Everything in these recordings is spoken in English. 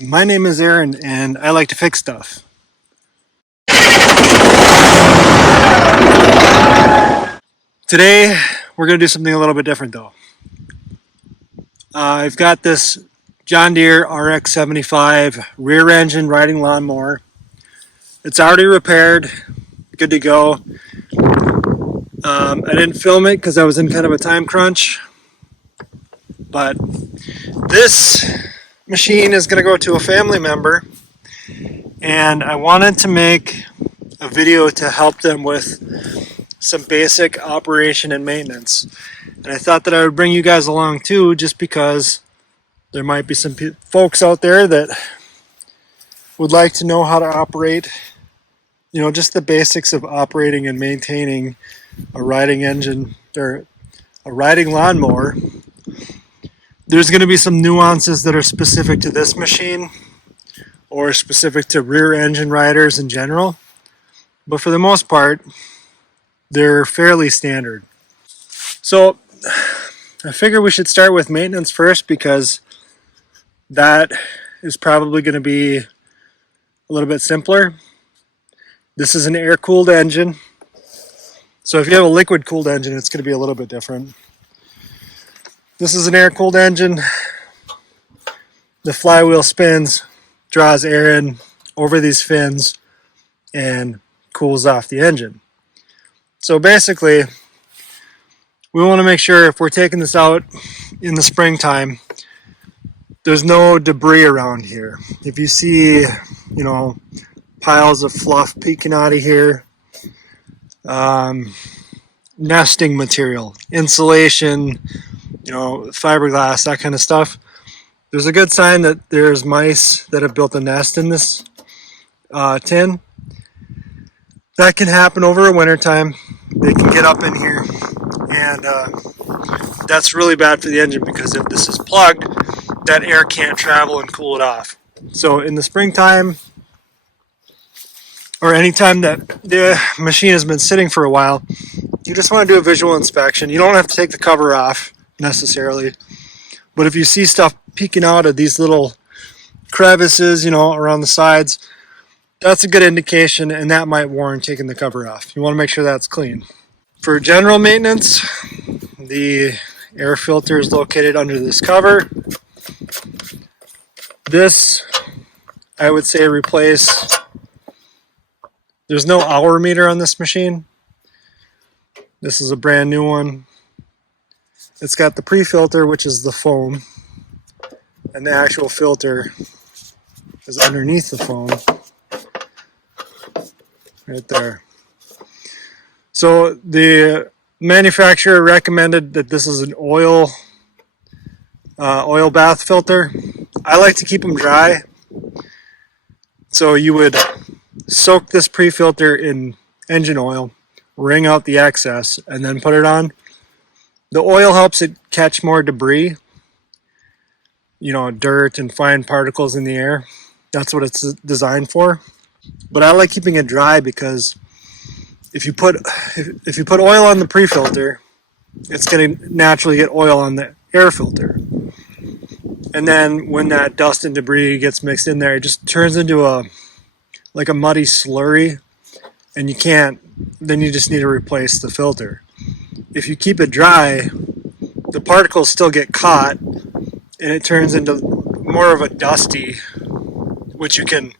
My name is Aaron, and I like to fix stuff. Today, we're going to do something a little bit different though. I've got this John Deere RX75 rear engine riding lawnmower. It's already repaired, good to go. I didn't film it because I was in kind of a time crunch, but this machine is going to go to a family member, and I wanted to make a video to help them with some basic operation and maintenance. And I thought that I would bring you guys along too, just because there might be some folks out there that would like to know how to operate, just the basics of operating and maintaining a riding engine or a riding lawnmower. There's going to be some nuances that are specific to this machine or specific to rear engine riders in general, but for the most part, they're fairly standard. So I figure we should start with maintenance first, because that is probably going to be a little bit simpler. This is an air-cooled engine. So if you have a liquid-cooled engine, it's going to be a little bit different. This is an air-cooled engine. The flywheel spins, draws air in over these fins, and cools off the engine. So basically, we want to make sure if we're taking this out in the springtime, there's no debris around here. If you see, piles of fluff peeking out of here, nesting material, insulation, fiberglass, that kind of stuff, there's a good sign that there's mice that have built a nest in this tin. That can happen over a winter time. They can get up in here, and that's really bad for the engine, because if this is plugged, that air can't travel and cool it off. So in the springtime, or any time that the machine has been sitting for a while, you just want to do a visual inspection. You don't have to take the cover off necessarily, but if you see stuff peeking out of these little crevices, around the sides, that's a good indication, and that might warrant taking the cover off. You want to make sure that's clean. For general maintenance, the air filter is located under this cover. This, I would say, replace. There's no hour meter on this machine. This is a brand new one. It's got the pre-filter, which is the foam, and the actual filter is underneath the foam. Right there. So the manufacturer recommended that this is an oil bath filter. I like to keep them dry. So you would soak this pre-filter in engine oil, wring out the excess, and then put it on. The oil helps it catch more debris, dirt and fine particles in the air. That's what it's designed for. But I like keeping it dry, because if you put oil on the pre-filter, it's going to naturally get oil on the air filter. And then when that dust and debris gets mixed in there, it just turns into a muddy slurry, and then you just need to replace the filter. If you keep it dry, the particles still get caught, and it turns into more of a dusty, which you can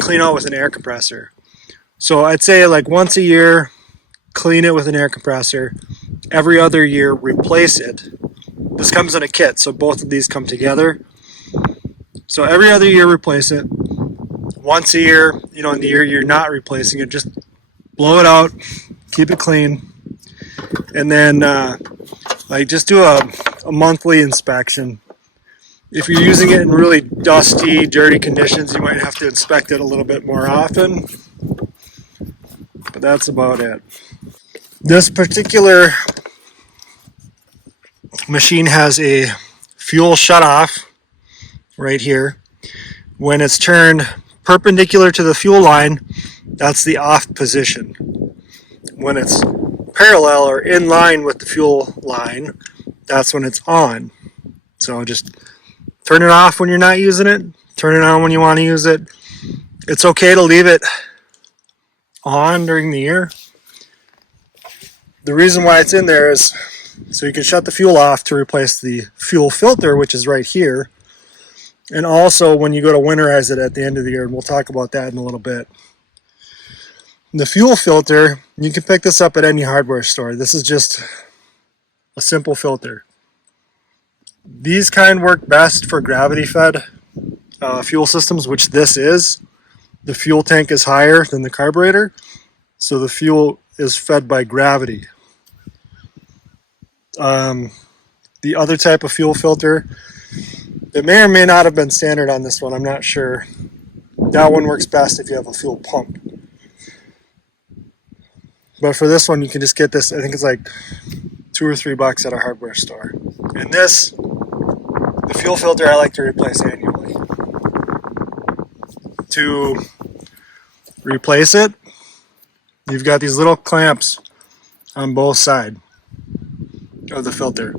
clean out with an air compressor. So I'd say once a year, clean it with an air compressor. Every other year, replace it. This comes in a kit, so both of these come together. So every other year, replace it. Once a year, in the year you're not replacing it, just blow it out, keep it clean, and then just do a monthly inspection. If you're using it in really dusty, dirty conditions, you might have to inspect it a little bit more often, but that's about it. This particular machine has a fuel shutoff right here. When it's turned perpendicular to the fuel line, that's the off position. When it's parallel or in line with the fuel line, that's when it's on. So just turn it off when you're not using it, turn it on when you want to use it. It's okay to leave it on during the year. The reason why it's in there is so you can shut the fuel off to replace the fuel filter, which is right here. And also when you go to winterize it at the end of the year, and we'll talk about that in a little bit. The fuel filter, you can pick this up at any hardware store. This is just a simple filter. These kind work best for gravity-fed fuel systems, which this is. The fuel tank is higher than the carburetor, so the fuel is fed by gravity. The other type of fuel filter, it may or may not have been standard on this one, I'm not sure. That one works best if you have a fuel pump. But for this one, you can just get this, I think it's like $2 or $3 at a hardware store. And this, the fuel filter I like to replace annually. To replace it, you've got these little clamps on both sides of the filter.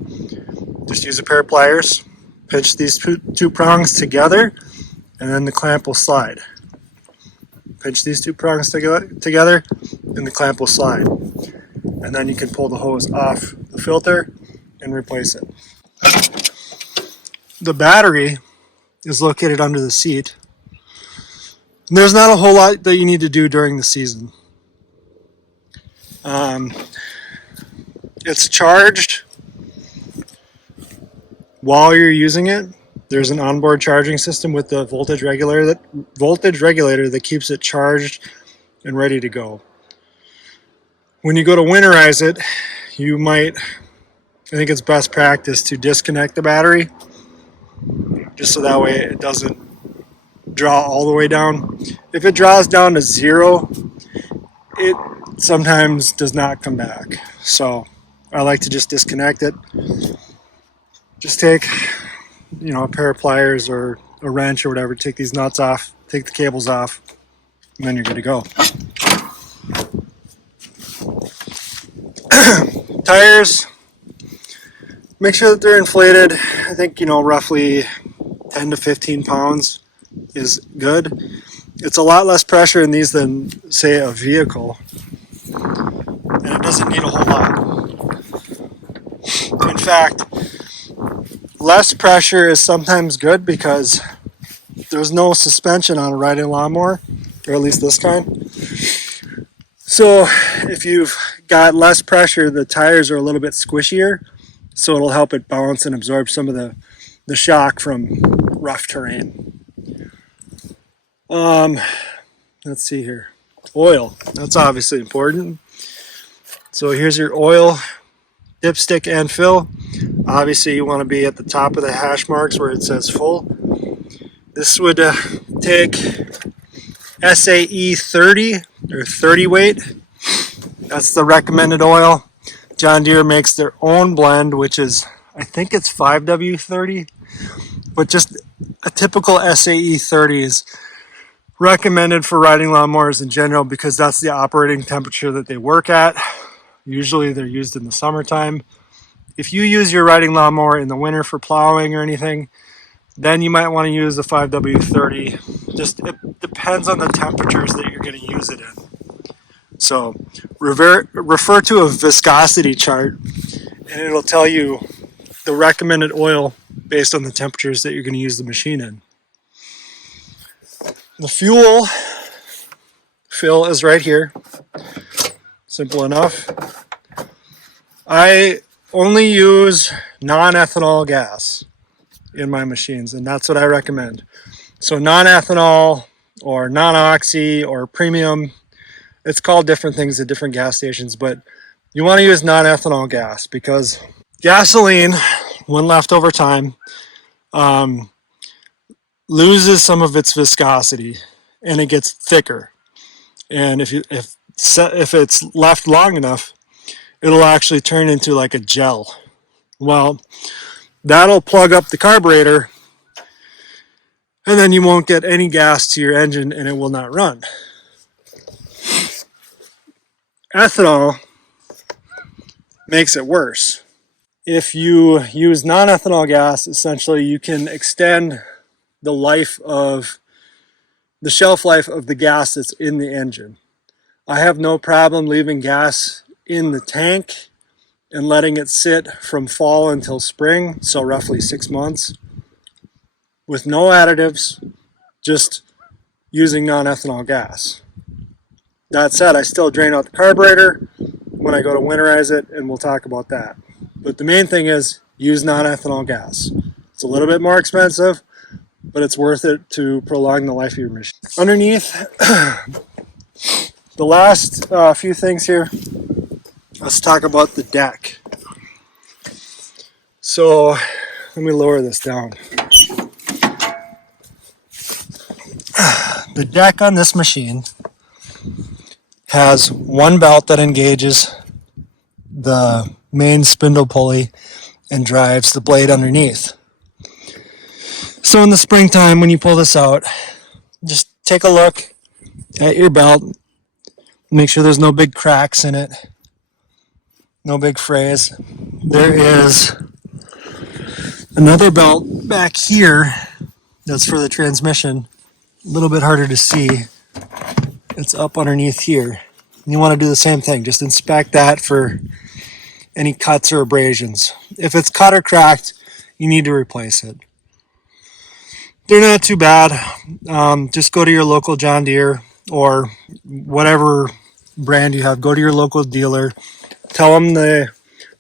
Just use a pair of pliers, pinch these two prongs together, and then the clamp will slide. Pinch these two prongs together, and the clamp will slide. And then you can pull the hose off the filter and replace it. The battery is located under the seat. And there's not a whole lot that you need to do during the season. It's charged while you're using it. There's an onboard charging system with the voltage regulator that keeps it charged and ready to go. When you go to winterize it, you might, I think it's best practice to disconnect the battery, just so that way it doesn't draw all the way down. If it draws down to 0, it sometimes does not come back. So I like to just disconnect it. Just take, a pair of pliers or a wrench or whatever, take these nuts off, take the cables off, and then you're good to go. Tires, make sure that they're inflated. I think, roughly 10 to 15 pounds is good. It's a lot less pressure in these than, say, a vehicle. And it doesn't need a whole lot. In fact, less pressure is sometimes good because there's no suspension on a riding lawnmower, or at least this kind. So if you've got less pressure, the tires are a little bit squishier, so it'll help it bounce and absorb some of the shock from rough terrain. Let's see here. Oil, that's obviously important. So here's your oil, dipstick and fill. Obviously you want to be at the top of the hash marks where it says full. This would take SAE 30 or 30 weight. That's the recommended oil. John Deere makes their own blend, which is, I think it's 5W30, but just a typical SAE 30 is recommended for riding lawnmowers in general because that's the operating temperature that they work at. Usually they're used in the summertime. If you use your riding lawnmower in the winter for plowing or anything, then you might want to use the 5W30. Just it depends on the temperatures that you're going to use it in. So refer to a viscosity chart and it'll tell you the recommended oil based on the temperatures that you're going to use the machine in. The fuel fill is right here. Simple enough. I only use non-ethanol gas in my machines, and that's what I recommend. So non-ethanol or non-oxy or premium, it's called different things at different gas stations, but you want to use non-ethanol gas because gasoline, when left over time, loses some of its viscosity and it gets thicker. And if it's left long enough, it'll actually turn into like a gel. Well, that'll plug up the carburetor and then you won't get any gas to your engine and it will not run. Ethanol makes it worse. If you use non-ethanol gas, essentially you can extend the shelf life of the gas that's in the engine. I have no problem leaving gas in the tank and letting it sit from fall until spring, so roughly 6 months, with no additives, just using non-ethanol gas. That said, I still drain out the carburetor when I go to winterize it, and we'll talk about that. But the main thing is use non-ethanol gas. It's a little bit more expensive, but it's worth it to prolong the life of your machine. Underneath, the last few things here, let's talk about the deck. So let me lower this down. The deck on this machine has one belt that engages the main spindle pulley and drives the blade underneath. So in the springtime, when you pull this out, just take a look at your belt. Make sure there's no big cracks in it, no big frays. There is another belt back here that's for the transmission. A little bit harder to see. It's up underneath here. You want to do the same thing. Just inspect that for any cuts or abrasions. If it's cut or cracked, you need to replace it. They're not too bad. Just go to your local John Deere or whatever brand you have. Go to your local dealer. Tell them the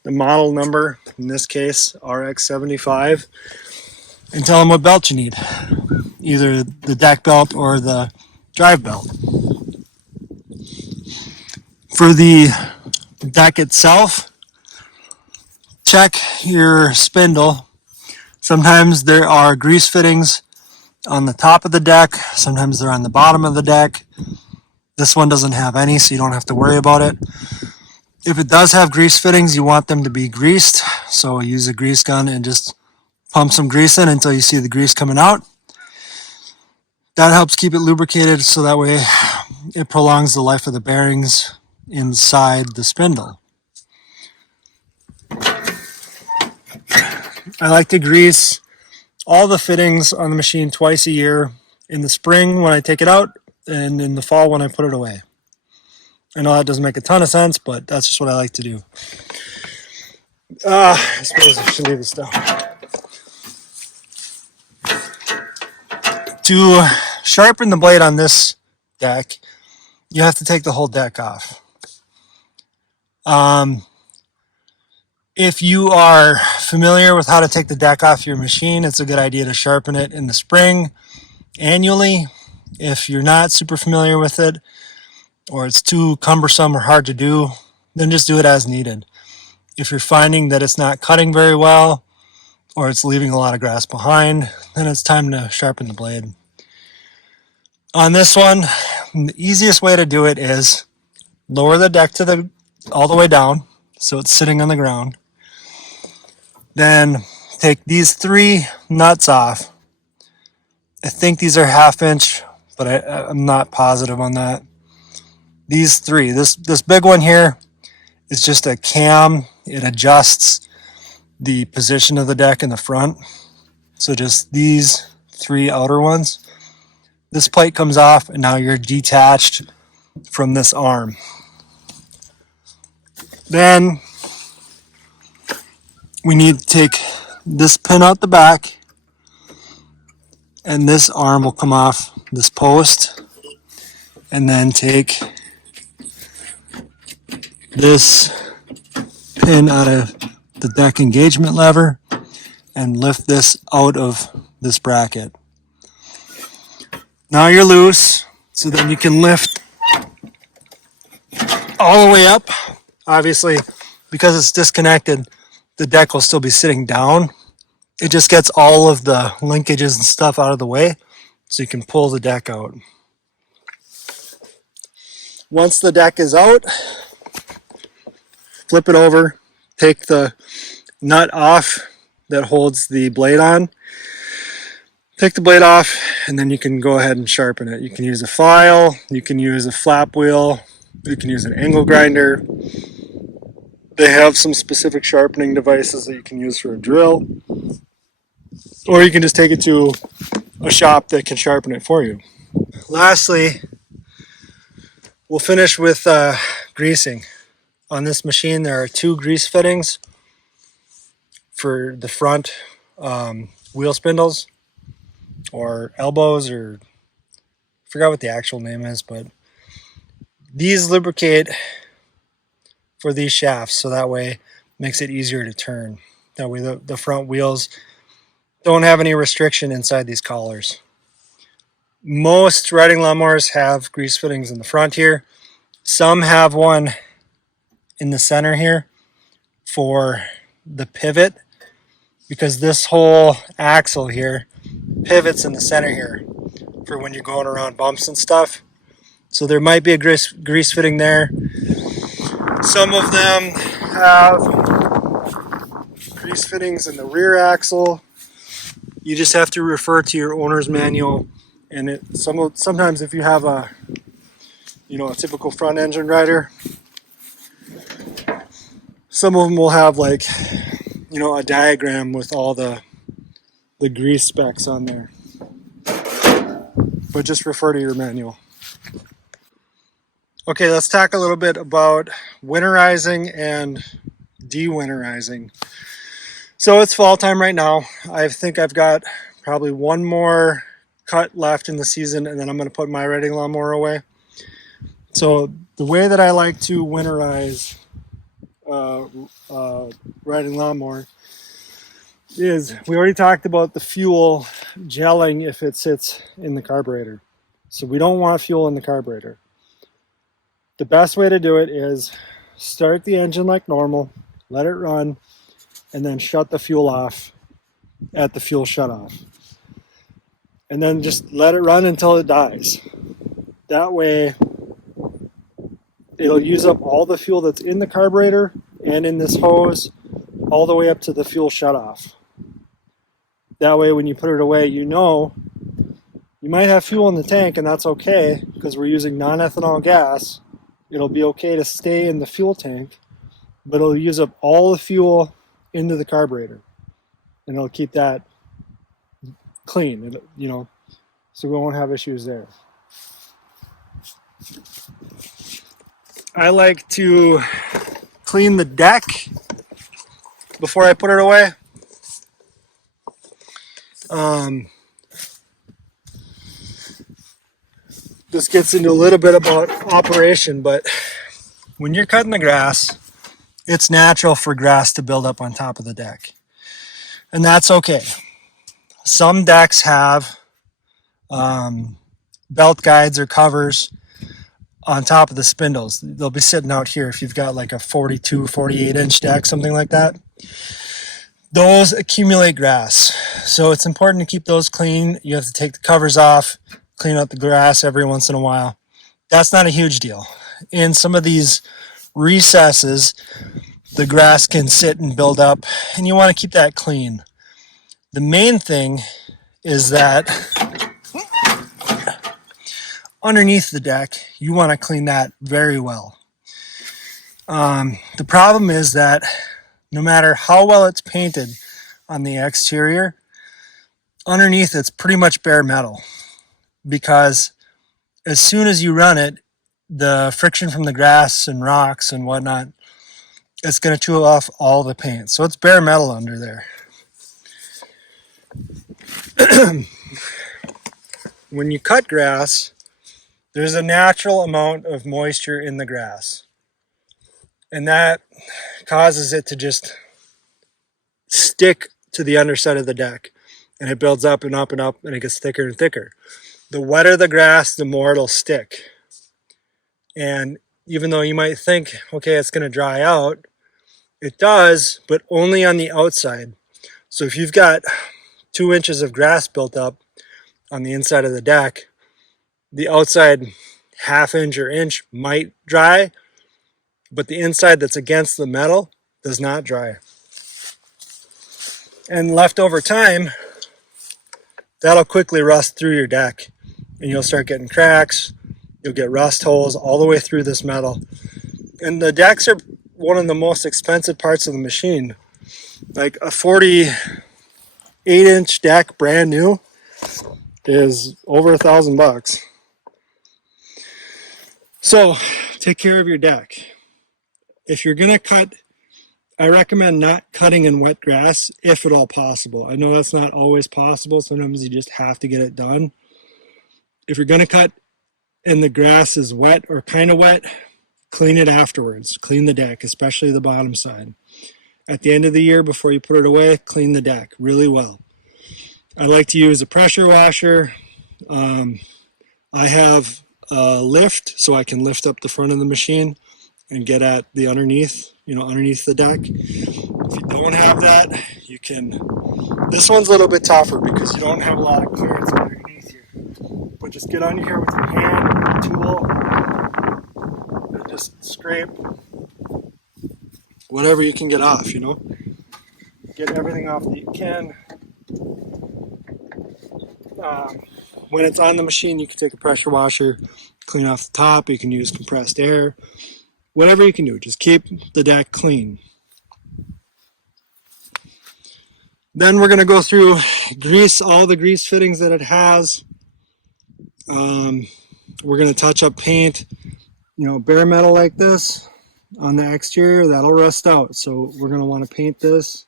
model number, in this case RX75, and tell them what belt you need. Either the deck belt or the drive belt. For the deck itself, check your spindle. Sometimes there are grease fittings on the top of the deck, sometimes they're on the bottom of the deck. This one doesn't have any, so you don't have to worry about it. If it does have grease fittings, you want them to be greased, so use a grease gun and just pump some grease in until you see the grease coming out. That helps keep it lubricated, so that way it prolongs the life of the bearings inside the spindle. I like to grease all the fittings on the machine twice a year, in the spring when I take it out and in the fall when I put it away. I know that doesn't make a ton of sense, but that's just what I like to do. I suppose I should leave this down. To sharpen the blade on this deck, you have to take the whole deck off. If you are familiar with how to take the deck off your machine, it's a good idea to sharpen it in the spring annually. If you're not super familiar with it, or it's too cumbersome or hard to do, then just do it as needed. If you're finding that it's not cutting very well, or it's leaving a lot of grass behind, then it's time to sharpen the blade. On this one, the easiest way to do it is lower the deck to all the way down, so it's sitting on the ground. Then take these 3 nuts off. I think these are 1/2 inch, but I'm not positive on that. These 3, this big one here is just a cam. It adjusts the position of the deck in the front. So just these 3 outer ones. This plate comes off, and now you're detached from this arm. Then we need to take this pin out the back, and this arm will come off this post, and then take this pin out of the deck engagement lever and lift this out of this bracket. Now you're loose, so then you can lift all the way up. Obviously, because it's disconnected, the deck will still be sitting down. It just gets all of the linkages and stuff out of the way, so you can pull the deck out. Once the deck is out, flip it over, take the nut off that holds the blade on, take the blade off, and then you can go ahead and sharpen it. You can use a file, you can use a flap wheel, you can use an angle grinder. They have some specific sharpening devices that you can use for a drill. Or you can just take it to a shop that can sharpen it for you. Lastly, we'll finish with greasing. On this machine, there are 2 grease fittings for the front wheel spindles or elbows, or I forgot what the actual name is, but these lubricate for these shafts, so that way it makes it easier to turn. That way the front wheels don't have any restriction inside these collars. Most riding lawnmowers have grease fittings in the front here. Some have one in the center here for the pivot, because this whole axle here pivots in the center here for when you're going around bumps and stuff. So there might be a grease fitting there. Some of them have grease fittings in the rear axle. You just have to refer to your owner's manual, and sometimes if you have a typical front engine rider, some of them will have like a diagram with all the grease specs on there. But just refer to your manual. Okay, let's talk a little bit about winterizing and de-winterizing. So it's fall time right now. I think I've got probably one more cut left in the season, and then I'm going to put my riding lawnmower away. So the way that I like to winterize riding lawnmower is, we already talked about the fuel gelling if it sits in the carburetor. So we don't want fuel in the carburetor. The best way to do it is start the engine like normal, let it run, and then shut the fuel off at the fuel shutoff. And then just let it run until it dies. That way it'll use up all the fuel that's in the carburetor and in this hose all the way up to the fuel shutoff. That way when you put it away, you might have fuel in the tank, and that's okay because we're using non-ethanol gas. It'll be okay to stay in the fuel tank, but it'll use up all the fuel into the carburetor, and it'll keep that clean, so we won't have issues there. I like to clean the deck before I put it away. This gets into a little bit about operation, but when you're cutting the grass, it's natural for grass to build up on top of the deck, and that's okay. Some decks have belt guides or covers on top of the spindles. They'll be sitting out here if you've got like a 42, 48 inch deck, something like that. Those accumulate grass, so it's important to keep those clean. You have to take the covers off, clean out the grass every once in a while. That's not a huge deal. In some of these recesses, the grass can sit and build up, and you want to keep that clean. The main thing is that underneath the deck, you want to clean that very well. The problem is that no matter how well it's painted on the exterior, underneath it's pretty much bare metal, because as soon as you run it, the friction from the grass and rocks and whatnot, it's going to chew off all the paint. So it's bare metal under there. When you cut grass, there's a natural amount of moisture in the grass, and that causes it to just stick to the underside of the deck, and it builds up and up and up, and it gets thicker and thicker. The wetter the grass, the more it'll stick. And even though you might think, okay, it's going to dry out, it does, but only on the outside. So if you've got 2 inches of grass built up on the inside of the deck, the outside half inch or inch might dry, but the inside that's against the metal does not dry. And left over time, that'll quickly rust through your deck, and you'll start getting cracks. You'll get rust holes all the way through this metal. And the decks are one of the most expensive parts of the machine. Like a 40 8-inch deck, brand new, is over $1,000. So take care of your deck. If you're gonna cut, I recommend not cutting in wet grass if at all possible. I know that's not always possible. Sometimes you just have to get it done. If you're gonna cut and the grass is wet or kind of wet, clean it afterwards. Clean the deck, especially the bottom side. At the end of the year, before you put it away, clean the deck really well. I like to use a pressure washer. I have a lift, so I can lift up the front of the machine and get at the underneath, underneath the deck. If you don't have that, you can, this one's a little bit tougher because you don't have a lot of clearance underneath here. But just get under here with your hand, tool, and just scrape whatever you can get off, Get everything off that you can. When it's on the machine, you can take a pressure washer, clean off the top. You can use compressed air. Whatever you can do, just keep the deck clean. Then we're going to go through all the grease fittings that it has. We're going to touch up paint, bare metal like this on the exterior, that'll rust out. So we're going to want to paint this.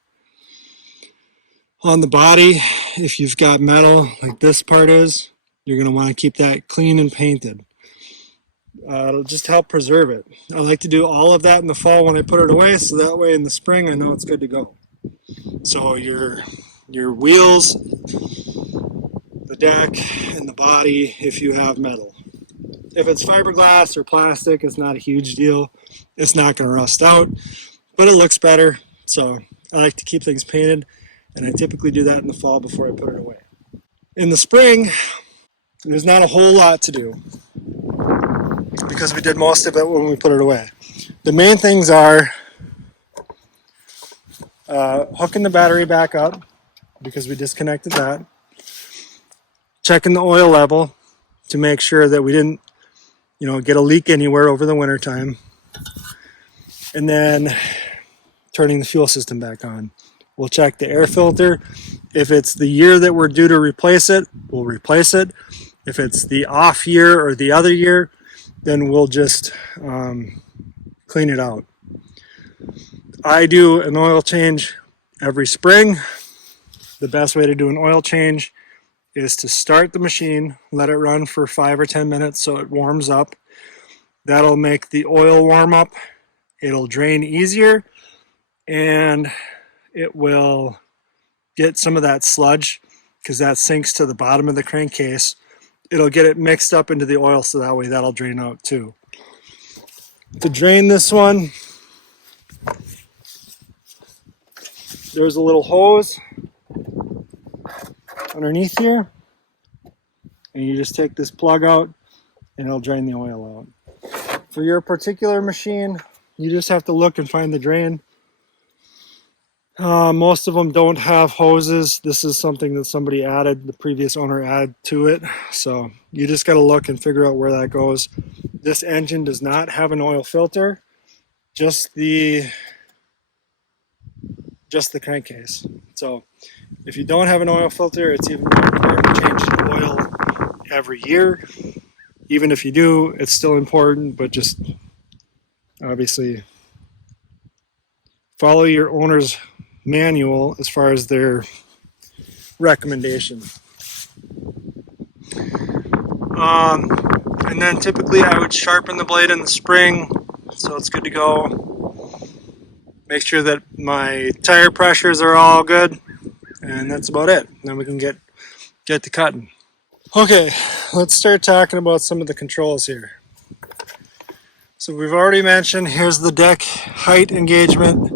On the body, if you've got metal like this part is, you're going to want to keep that clean and painted. It'll just help preserve it. I like to do all of that in the fall when I put it away, so that way in the spring I know it's good to go. So your wheels, the deck, and the body if you have metal. If it's fiberglass or plastic, it's not a huge deal. It's not going to rust out, but it looks better. So I like to keep things painted, and I typically do that in the fall before I put it away. In the spring, there's not a whole lot to do because we did most of it when we put it away. The main things are hooking the battery back up because we disconnected that, checking the oil level to make sure that we didn't get a leak anywhere over the winter time, and then turning the fuel system back on. We'll check the air filter. If it's the year that we're due to replace it, we'll replace it. If it's the off year or the other year, then we'll just clean it out. I do an oil change every spring. The best way to do an oil change is to start the machine, let it run for 5 or 10 minutes so it warms up. That'll make the oil warm up. It'll drain easier, and it will get some of that sludge because that sinks to the bottom of the crankcase. It'll get it mixed up into the oil so that way that'll drain out too. To drain this one, there's a little hose underneath here, and you just take this plug out and it'll drain the oil out. For your particular machine, you just have to look and find the drain. Most of them don't have hoses. This is something that somebody added, the previous owner added to it. So you just got to look and figure out where that goes. This engine does not have an oil filter, just the crankcase. So if you don't have an oil filter, it's even more important to change the oil every year. Even if you do, it's still important, but just obviously follow your owner's manual as far as their recommendation. And then typically I would sharpen the blade in the spring so it's good to go. Make sure that my tire pressures are all good, and that's about it. Then we can get to cutting. Okay, let's start talking about some of the controls here. So we've already mentioned, here's the deck height engagement.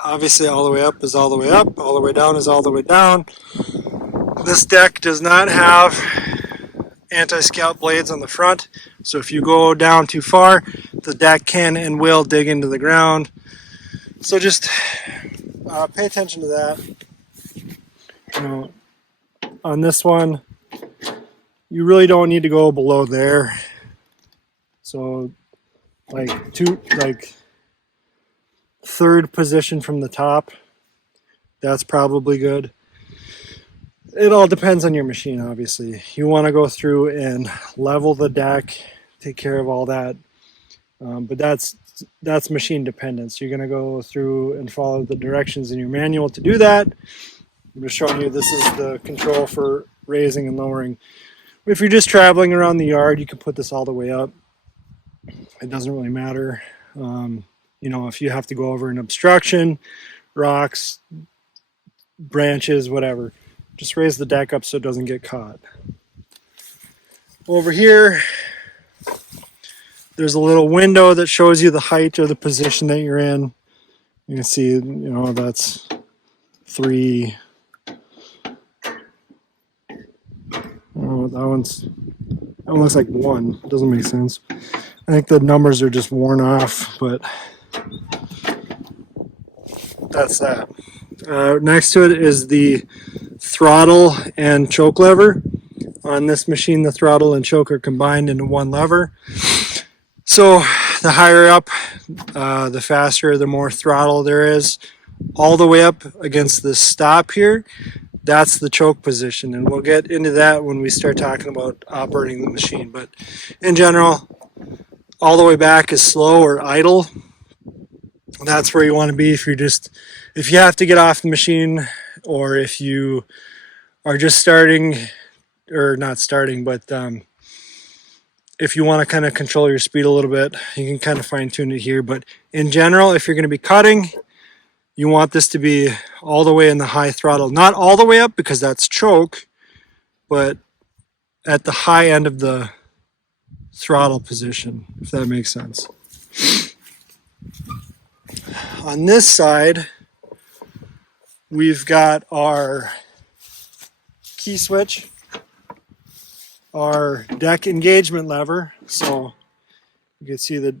Obviously all the way up is all the way up, all the way down is all the way down. This deck does not have anti-scalp blades on the front, so if you go down too far, the deck can and will dig into the ground. So just pay attention to that. On this one, you really don't need to go below there. So like third position from the top, that's probably good. it all depends on your machine, obviously. You want to go through and level the deck, take care of all that. But that's machine dependent. So you're going to go through and follow the directions in your manual to do that. I'm just showing you this is the control for raising and lowering. If you're just traveling around the yard, you can put this all the way up. It doesn't really matter. You know, if you have to go over an obstruction, rocks, branches, whatever, just raise the deck up so it doesn't get caught. Over here, there's a little window that shows you the height or the position that you're in. You can see, you know, that's 3. Oh, that one looks like 1. It doesn't make sense. I think the numbers are just worn off, but that's that. Next to it is the throttle and choke lever. On this machine, the throttle and choke are combined into one lever. So the higher up, the faster, the more throttle there is. All the way up against the stop here, that's the choke position. And we'll get into that when we start talking about operating the machine. But in general, all the way back is slow or idle. That's where you want to be if you have to get off the machine, or if you are just starting, or not starting, but if you want to kind of control your speed a little bit, you can kind of fine tune it here. But in general, if you're going to be cutting, you want this to be all the way in the high throttle. Not all the way up because that's choke, but at the high end of the throttle position, if that makes sense. On this side, we've got our key switch, our deck engagement lever. So you can see the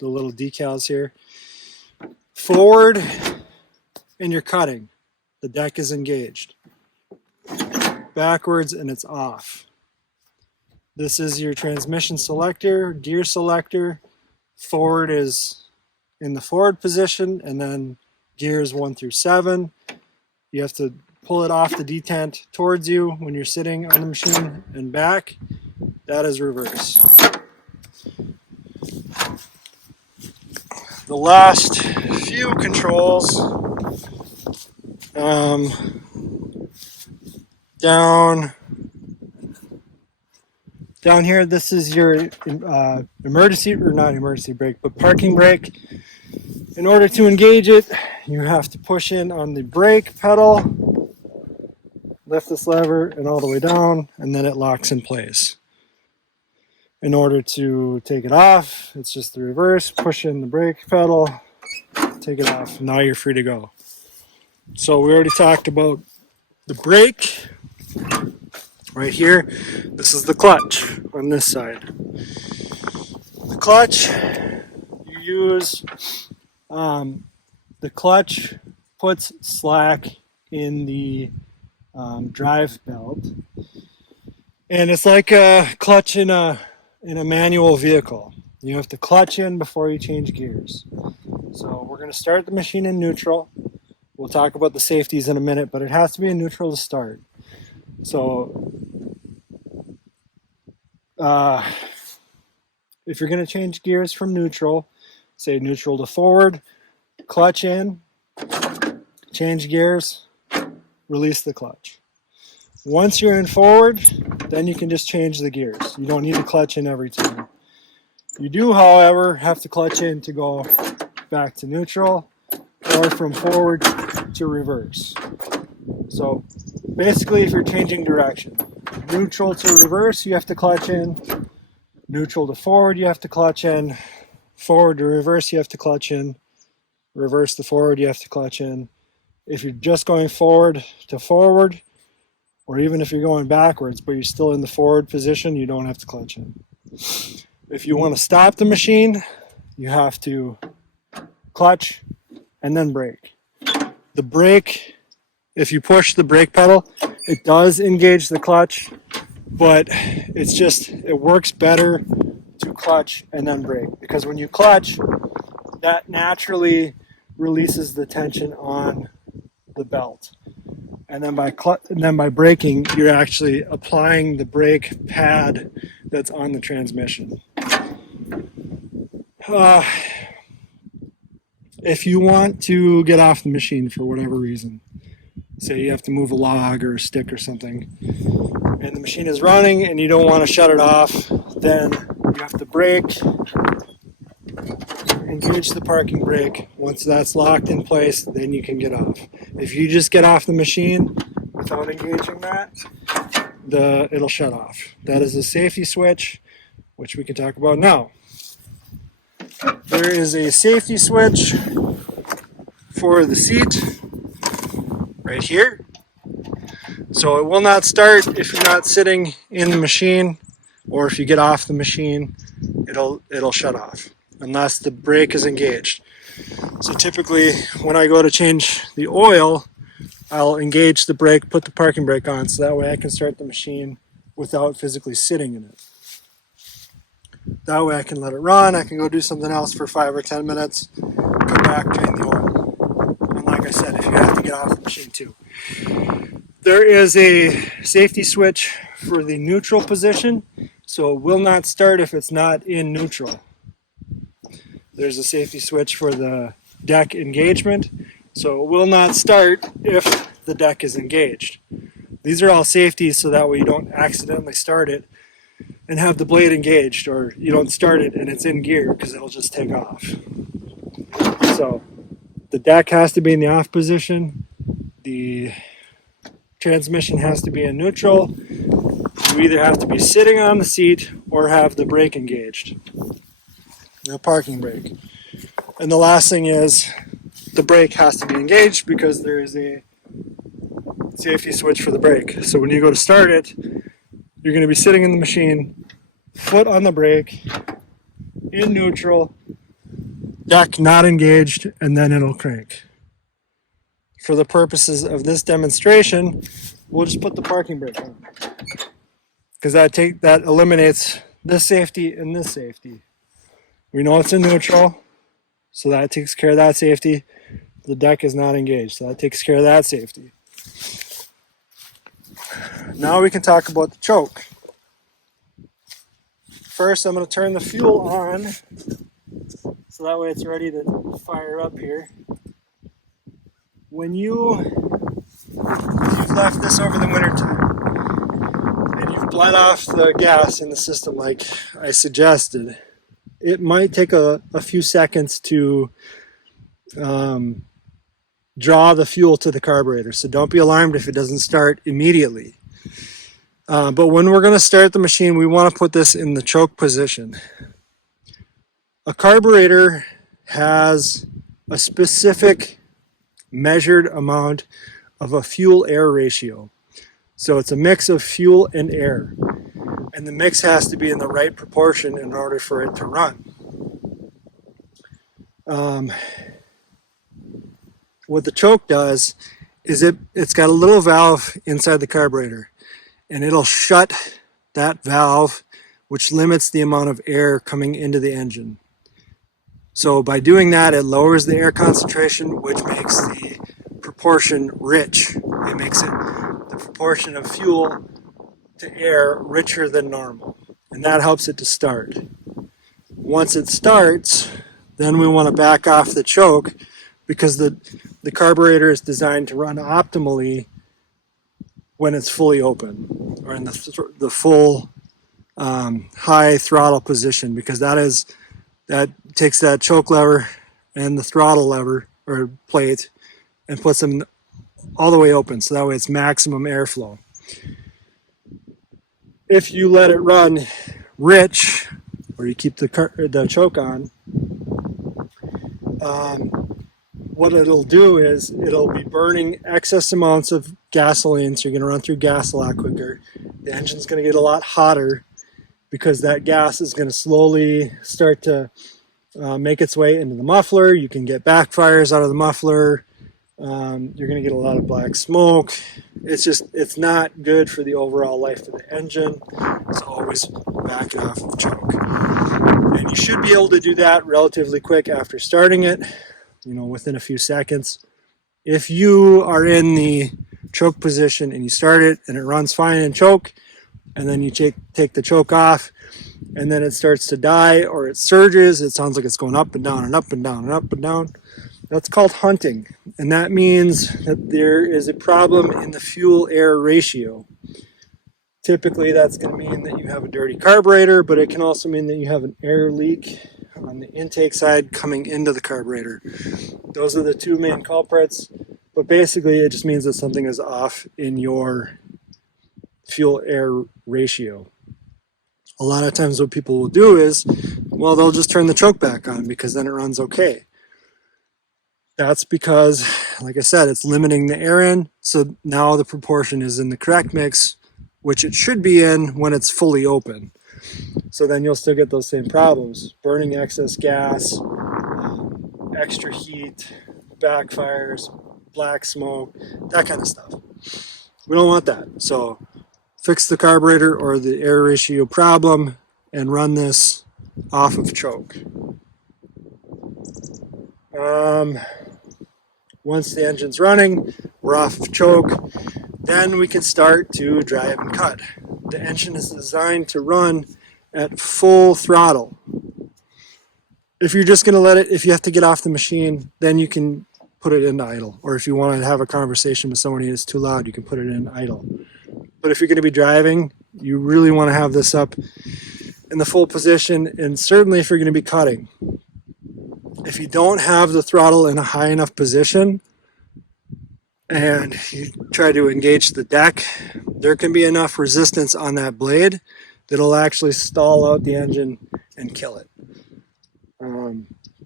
little decals here. Forward, and you're cutting. The deck is engaged. Backwards, and it's off. This is your transmission selector, gear selector. Forward is in the forward position, and then gears 1 through 7. You have to pull it off the detent towards you when you're sitting on the machine and back. That is reverse. The last few controls, down here, this is your emergency, or not emergency brake, but parking brake. In order to engage it, you have to push in on the brake pedal, lift this lever, and all the way down, and then it locks in place. In order to take it off, it's just the reverse, push in the brake pedal, take it off. Now you're free to go. So we already talked about the brake. Right here, this is the clutch on this side. The clutch, you use, the clutch puts slack in the drive belt. And it's like a clutch in a manual vehicle. You have to clutch in before you change gears. So we're going to start the machine in neutral. We'll talk about the safeties in a minute, but it has to be in neutral to start. So if you're going to change gears from neutral, say neutral to forward, clutch in, change gears, release the clutch. Once you're in forward, then you can just change the gears. You don't need to clutch in every time. You do, however, have to clutch in to go back to neutral or from forward to reverse. So basically, if you're changing direction, neutral to reverse, you have to clutch in. Neutral to forward, you have to clutch in. Forward to reverse, you have to clutch in. Reverse to forward, you have to clutch in. If you're just going forward to forward, or even if you're going backwards, but you're still in the forward position, you don't have to clutch in. If you want to stop the machine, you have to clutch and then brake. The brake, if you push the brake pedal, it does engage the clutch, but it works better to clutch and then brake, because when you clutch, that naturally releases the tension on the belt. And then by braking, you're actually applying the brake pad that's on the transmission. If you want to get off the machine for whatever reason, say you have to move a log or a stick or something, and the machine is running and you don't want to shut it off, then you have to brake, engage the parking brake. Once that's locked in place, then you can get off. If you just get off the machine without engaging that, it'll shut off. That is a safety switch, which we can talk about now. There is a safety switch for the seat right here. So it will not start if you're not sitting in the machine, or if you get off the machine, it'll shut off unless the brake is engaged. So typically when I go to change the oil, I'll engage the brake, put the parking brake on, so that way I can start the machine without physically sitting in it. That way I can let it run, I can go do something else for 5 or 10 minutes, come back, drain the oil. And like I said, if you have to get off the machine too. There is a safety switch for the neutral position, so it will not start if it's not in neutral. There's a safety switch for the deck engagement, so it will not start if the deck is engaged. These are all safeties so that way you don't accidentally start it and have the blade engaged, or you don't start it and it's in gear, because it'll just take off. So the deck has to be in the off position, the transmission has to be in neutral, you either have to be sitting on the seat or have the brake engaged, the parking brake. And the last thing is the brake has to be engaged, because there is a safety switch for the brake. So when you go to start it, you're going to be sitting in the machine, foot on the brake, in neutral, deck not engaged, and then it'll crank. For the purposes of this demonstration, we'll just put the parking brake on, because that eliminates this safety and this safety. We know it's in neutral, so that takes care of that safety. The deck is not engaged, so that takes care of that safety. Now we can talk about the choke. First, I'm going to turn the fuel on, so that way it's ready to fire up here. If you've left this over the winter time and you've bled off the gas in the system like I suggested, it might take a few seconds to draw the fuel to the carburetor. So don't be alarmed if it doesn't start immediately. But when we're going to start the machine, we want to put this in the choke position. A carburetor has a specific measured amount of a fuel-air ratio. So it's a mix of fuel and air. And the mix has to be in the right proportion in order for it to run. What the choke does is it's got a little valve inside the carburetor, and it'll shut that valve, which limits the amount of air coming into the engine. So by doing that, it lowers the air concentration, which makes the proportion rich. It makes it the proportion of fuel to air richer than normal, and that helps it to start. Once it starts, then we want to back off the choke, because the carburetor is designed to run optimally when it's fully open, or in the full high throttle position, because that takes that choke lever and the throttle lever or plate and puts them all the way open, so that way it's maximum airflow. If you let it run rich, or you keep the choke on, what it'll do is it'll be burning excess amounts of gasoline, so you're going to run through gas a lot quicker. The engine's going to get a lot hotter, because that gas is going to slowly start to make its way into the muffler. You can get backfires out of the muffler. You're going to get a lot of black smoke. It's not good for the overall life of the engine. So always back it off of the choke. And you should be able to do that relatively quick after starting it, within a few seconds. If you are in the choke position and you start it and it runs fine in choke, and then you take the choke off, and then it starts to die or it surges, it sounds like it's going up and down and up and down and up and down. That's called hunting, and that means that there is a problem in the fuel-air ratio. Typically, that's going to mean that you have a dirty carburetor, but it can also mean that you have an air leak on the intake side coming into the carburetor. Those are the two main culprits, but basically it just means that something is off in your fuel-air ratio. A lot of times what people will do is, well, they'll just turn the choke back on because then it runs okay. That's because, like I said, it's limiting the air in, so now the proportion is in the correct mix, which it should be in when it's fully open. So then you'll still get those same problems, burning excess gas, extra heat, backfires, black smoke, that kind of stuff. We don't want that. So fix the carburetor or the air ratio problem and run this off of choke. Once the engine's running, we're off of choke, then we can start to drive and cut. The engine is designed to run at full throttle. If you're just going to let it, if you have to get off the machine, then you can put it into idle. Or if you want to have a conversation with somebody that's too loud, you can put it in idle. But if you're going to be driving, you really want to have this up in the full position, and certainly if you're going to be cutting. If you don't have the throttle in a high enough position and you try to engage the deck, there can be enough resistance on that blade that'll actually stall out the engine and kill it.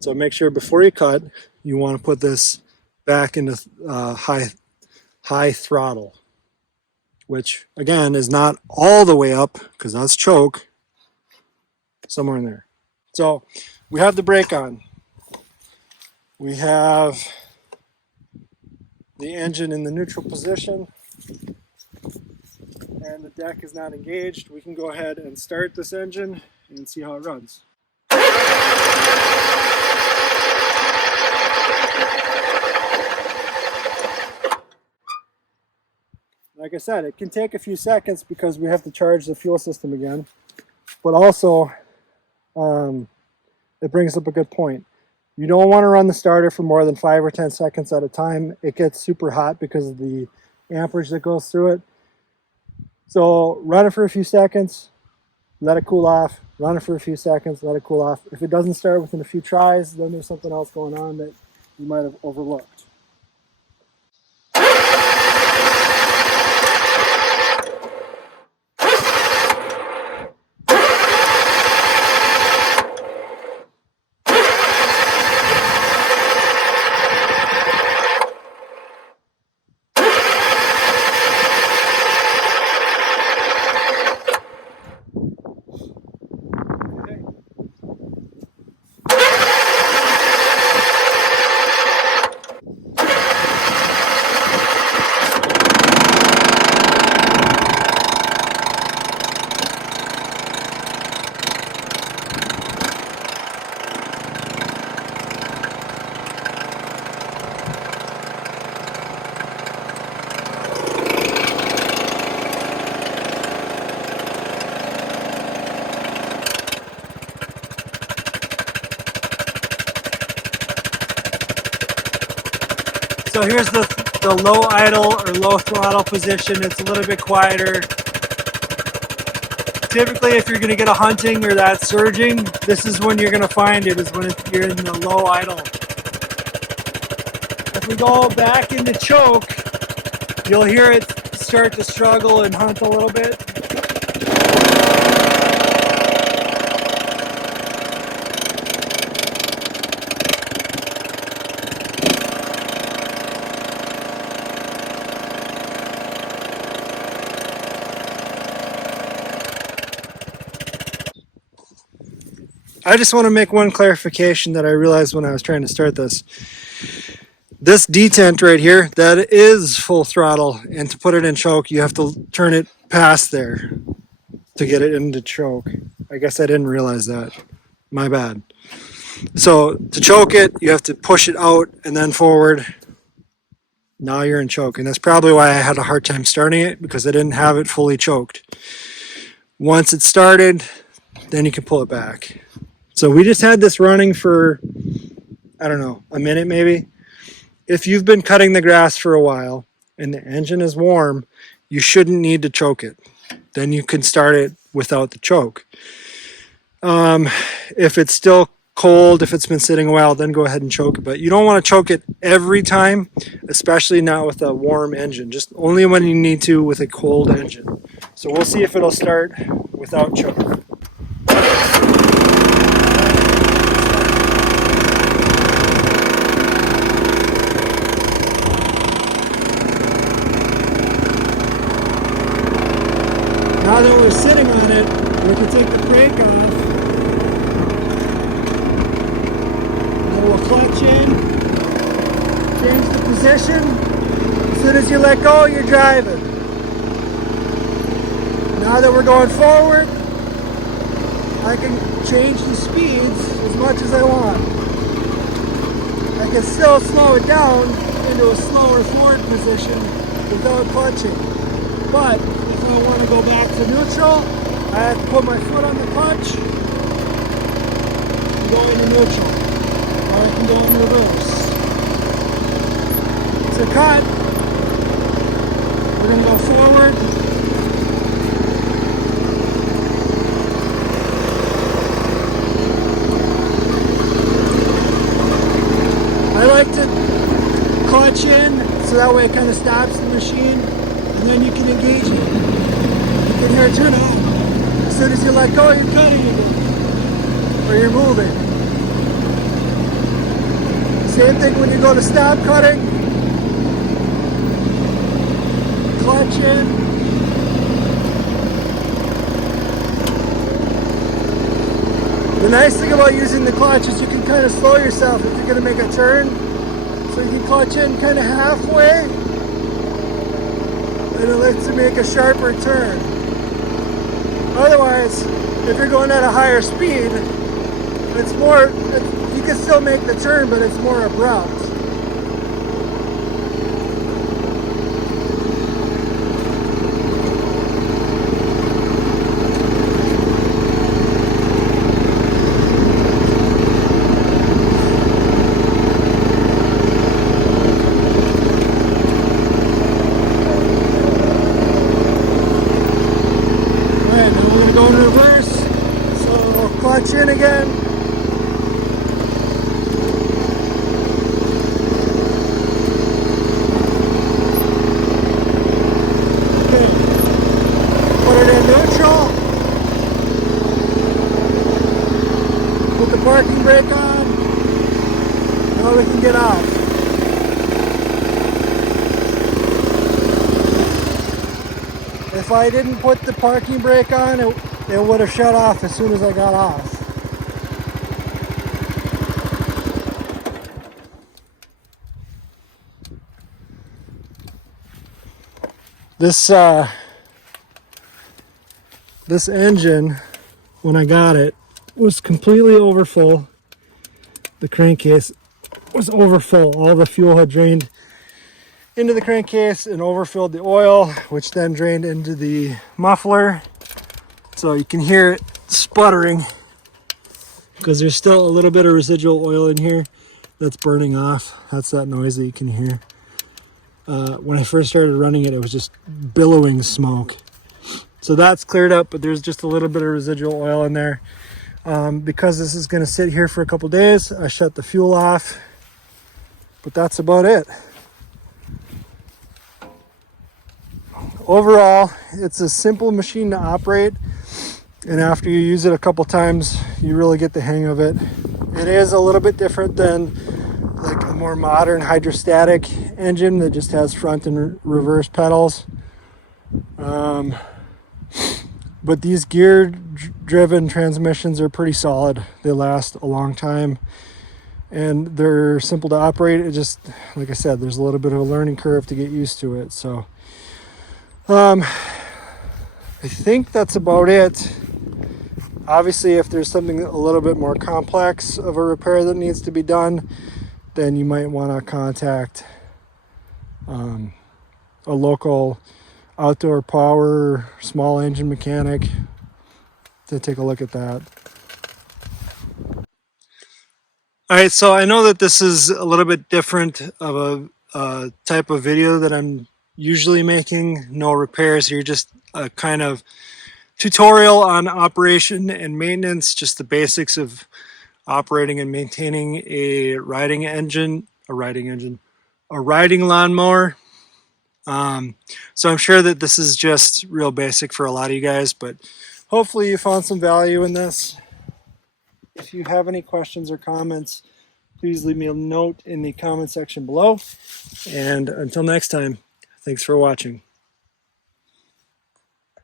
So make sure before you cut, you want to put this back into high throttle, which again is not all the way up because that's choke, somewhere in there. So we have the brake on. We have the engine in the neutral position and the deck is not engaged. We can go ahead and start this engine and see how it runs. Like I said, it can take a few seconds because we have to charge the fuel system again, but also it brings up a good point. You don't want to run the starter for more than 5 or 10 seconds at a time. It gets super hot because of the amperage that goes through it. So run it for a few seconds, let it cool off, run it for a few seconds, let it cool off. If it doesn't start within a few tries, then there's something else going on that you might have overlooked. So here's the low idle or low throttle position. It's a little bit quieter. Typically, if you're going to get a hunting or that surging, this is when you're going to find it, is when you're in the low idle. If we go back into choke, you'll hear it start to struggle and hunt a little bit. I just want to make one clarification that I realized when I was trying to start this. This detent right here, that is full throttle, and to put it in choke, you have to turn it past there to get it into choke. I guess I didn't realize that. My bad. So to choke it, you have to push it out and then forward, Now you're in choke, and that's probably why I had a hard time starting it, because I didn't have it fully choked. Once it started, then you can pull it back. So we just had this running for, I don't know, a minute maybe. If you've been cutting the grass for a while and the engine is warm, you shouldn't need to choke it. Then you can start it without the choke. If it's still cold, if it's been sitting a while, then go ahead and choke it. But you don't want to choke it every time, especially not with a warm engine. Just only when you need to with a cold engine. So we'll see if it'll start without choke. Now that we're sitting on it, we can take the brake off. And we'll clutch in, change the position. As soon as you let go, you're driving. Now that we're going forward, I can change the speeds as much as I want. I can still slow it down into a slower forward position without clutching. But if I want to go back to neutral, I have to put my foot on the clutch and go into neutral. Or I can go in reverse. To cut, we're going to go forward. I like to clutch in so that way it kind of stops the machine, and then you can engage it. You can hear it turn on. As soon as you let go, you're cutting again, or you're moving. Same thing when you go to stop cutting. Clutch in. The nice thing about using the clutch is you can kind of slow yourself if you're going to make a turn. So you can clutch in kind of halfway, and it lets you make a sharper turn. Otherwise, if you're going at a higher speed, it's more, you can still make the turn, but it's more abrupt. Clutch in again. Okay. Put it in neutral. Put the parking brake on. Now we can get off. If I didn't put the parking brake on, it would have shut off as soon as I got off. This engine, when I got it, was completely overfull. The crankcase was overfull. All the fuel had drained into the crankcase and overfilled the oil, which then drained into the muffler. So you can hear it sputtering because there's still a little bit of residual oil in here that's burning off. That's that noise that you can hear. When I first started running it, it was just billowing smoke. So that's cleared up, but there's just a little bit of residual oil in there. Because this is going to sit here for a couple days, I shut the fuel off. But that's about it. Overall, it's a simple machine to operate, and after you use it a couple times, you really get the hang of it. It is a little bit different than like a more modern hydrostatic engine that just has front and reverse pedals. But these gear-driven transmissions are pretty solid. They last a long time, and they're simple to operate. It just, like I said, there's a little bit of a learning curve to get used to it. So I think that's about it. Obviously, if there's something a little bit more complex of a repair that needs to be done, then you might want to contact a local outdoor power small engine mechanic to take a look at that. All right, so I know that this is a little bit different of a type of video that I'm usually making. No repairs here, just a kind of tutorial on operation and maintenance, just the basics of operating and maintaining a riding lawnmower. So I'm sure that this is just real basic for a lot of you guys, but hopefully you found some value in this. If you have any questions or comments, please leave me a note in the comment section below. And until next time, thanks for watching.